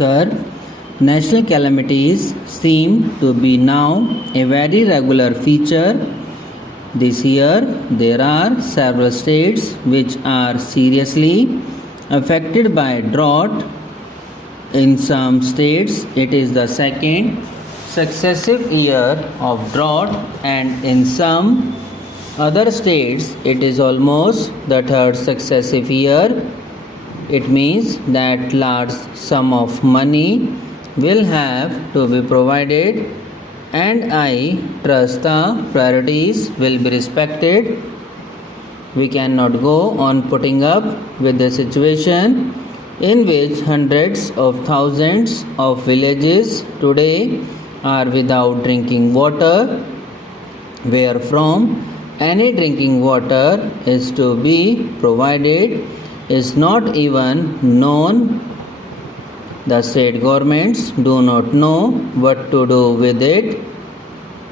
Sir, national calamities seem to be now a very regular feature. This year, there are several states which are seriously affected by drought. In some states, it is the second successive year of drought, and in some other states, it is almost the third successive year. It means that large sum of money will have to be provided, and I trust the priorities will be respected. We cannot go on putting up with the situation in which hundreds of thousands of villages today are without drinking water, where from any drinking water is to be provided is not even known. The state governments do not know what to do with it.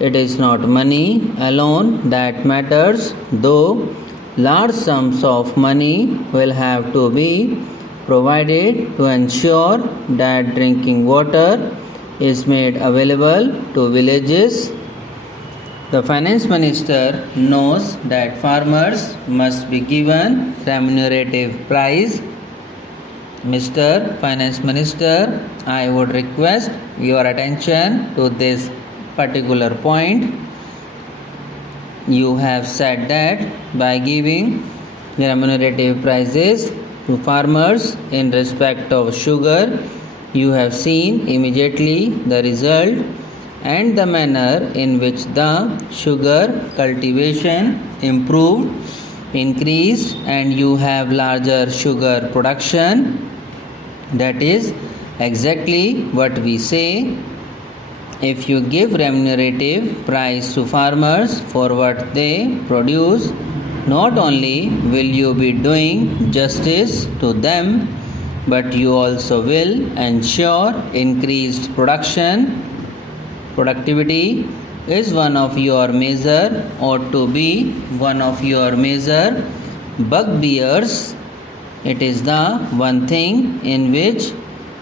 It is not money alone that matters, though large sums of money will have to be provided to ensure that drinking water is made available to villages. The finance minister knows that farmers must be given remunerative price. Mr. Finance Minister, I would request your attention to this particular point. You have said that by giving remunerative prices to farmers in respect of sugar, you have seen immediately the result and the manner in which the sugar cultivation improved, increased, and you have larger sugar production. That is exactly what we say. If you give remunerative price to farmers for what they produce, not only will you be doing justice to them, but you also will ensure increased production. Productivity is one of your major, ought to be one of your major bugbears. It is the one thing in which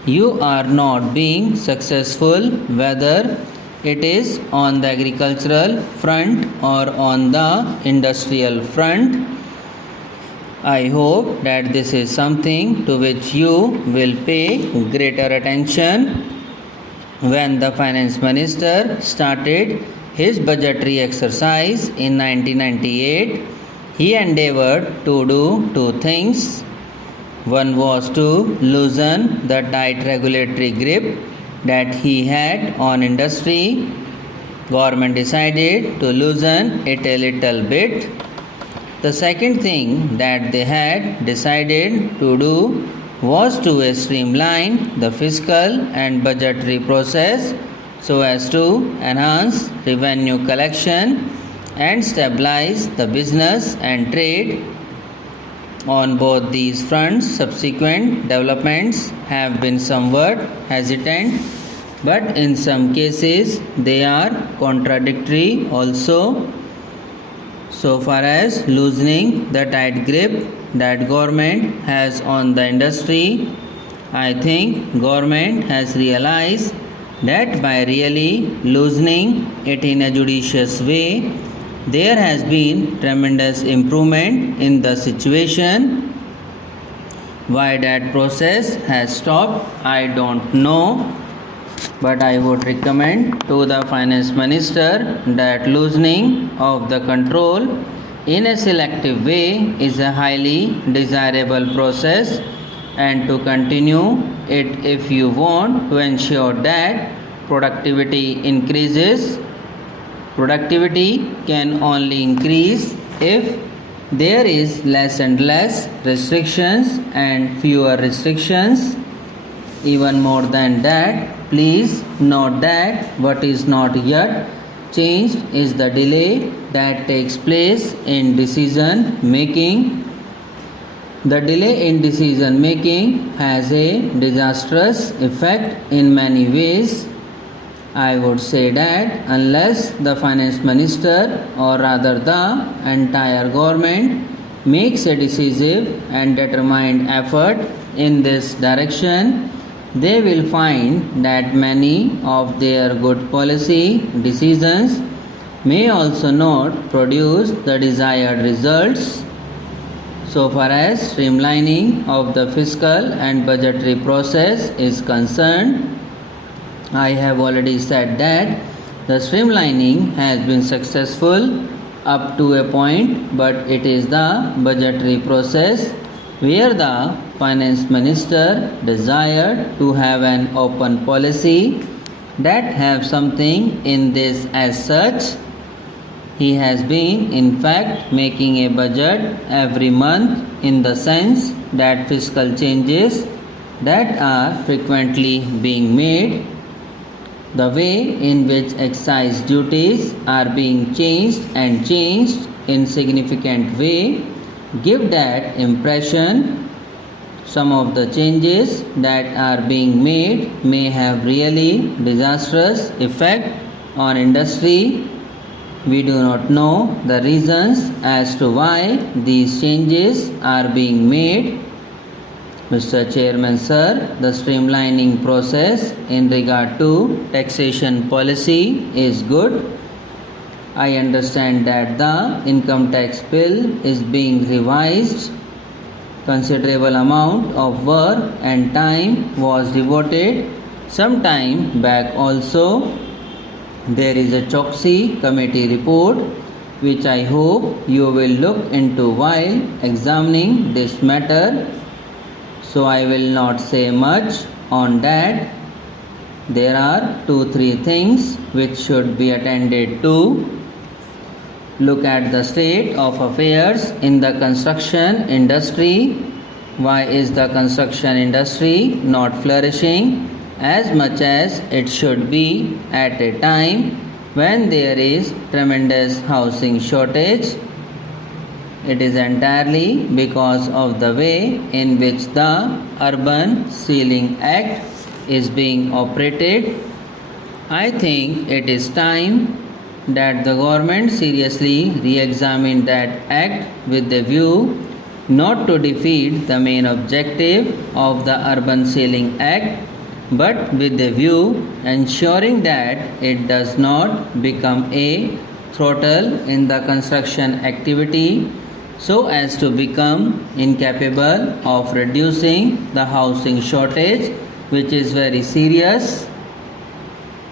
you are not being successful, whether it is on the agricultural front or on the industrial front. I hope that this is something to which you will pay greater attention. When the finance minister started his budgetary exercise in 1998, he endeavored to do two things. One was to loosen the tight regulatory grip that he had on industry. Government decided to loosen it a little bit. The second thing that they had decided to do was to streamline the fiscal and budgetary process so as to enhance revenue collection and stabilize the business and trade. On both these fronts, subsequent developments have been somewhat hesitant, but in some cases they are contradictory also. So far as loosening the tight grip that government has on the industry, I think government has realized that by really loosening it in a judicious way, there has been tremendous improvement in the situation. Why that process has stopped, I don't know, but I would recommend to the finance minister that loosening of the control in a selective way is a highly desirable process, and to continue it if you want to ensure that productivity increases. Productivity can only increase if there is less and less restrictions and fewer restrictions. Even more than that, please note that what is not yet changed is the delay that takes place in decision making. The delay in decision making has a disastrous effect in many ways. I would say that unless the finance minister, or rather the entire government, makes a decisive and determined effort in this direction, they will find that many of their good policy decisions may also not produce the desired results. So far as streamlining of the fiscal and budgetary process is concerned, I have already said that the streamlining has been successful up to a point, but it is the budgetary process where the finance minister desired to have an open policy that have something in this as such. He has been in fact making a budget every month in the sense that fiscal changes that are frequently being made, the way in which excise duties are being changed in significant way give that impression. Some of the changes that are being made may have really disastrous effect on industry. We do not know the reasons as to why these changes are being made. Mr. Chairman Sir, the streamlining process in regard to taxation policy is good. I understand that the income tax bill is being revised. Considerable amount of work and time was devoted some time back also. There is a Choksi committee report which I hope you will look into while examining this matter. So I will not say much on that. There are 2-3 things which should be attended to. Look at the state of affairs in the construction industry. Why is the construction industry not flourishing as much as it should be at a time when there is tremendous housing shortage? It is entirely because of the way in which the Urban Ceiling Act is being operated. I think it is time that the government seriously re-examine that act with the view not to defeat the main objective of the Urban Ceiling Act, but with the view ensuring that it does not become a throttle in the construction activity so as to become incapable of reducing the housing shortage, which is very serious.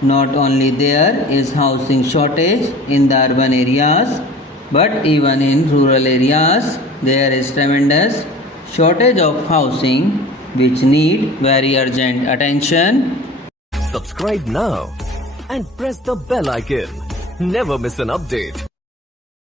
Not only there is housing shortage in the urban areas, but even in rural areas there is tremendous shortage of housing which need very urgent attention. Subscribe now and press the bell icon. Never miss an update.